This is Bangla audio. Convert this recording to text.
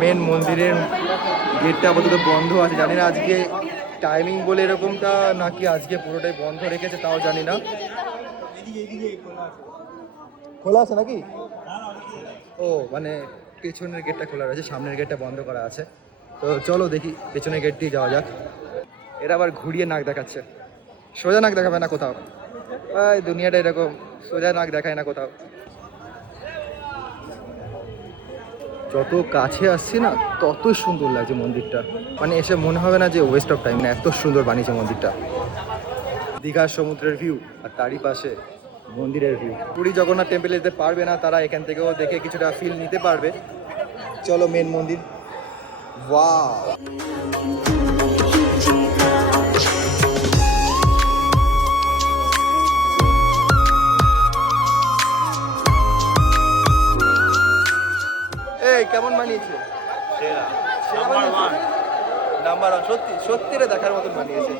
মেন মন্দিরের গেটটা আপাতত বন্ধ আছে, জানি না আজকে টাইমিং বলে এরকমটা নাকি আজকে পুরোটাই বন্ধ রেখেছে তাও জানি না। খোলা আছে নাকি? ও মানে পেছনের গেটটা খোলা রয়েছে, সামনের গেটটা বন্ধ করা আছে। তো চলো দেখি পেছনের গেট দিয়ে যাওয়া যাক। এরা আবার ঘুরিয়ে নাক দেখাচ্ছে, সোজা নাক দেখাবে না কোথাও। এই দুনিয়াটা এরকম, সোজা নাক দেখায় না কোথাও। যত কাছে আসছি না তত সুন্দর লাগছে মন্দিরটা, মানে এসে মনে হবে না যে ওয়েস্ট অফ টাইম, না এত সুন্দর বানিয়েছে মন্দিরটা। দীঘার সমুদ্রের ভিউ আর তারই পাশে মন্দিরের ভিউ। পুরী জগন্নাথ টেম্পলে যেতে পারবে না তারা এখান থেকেও দেখে কিছুটা ফিল নিতে পারবে। চলো মেন মন্দির। ওয়াও, এই কেমন বানিয়েছে? নাম্বার ওয়ান, সত্যি সত্যি রে দেখার মতন বানিয়েছে।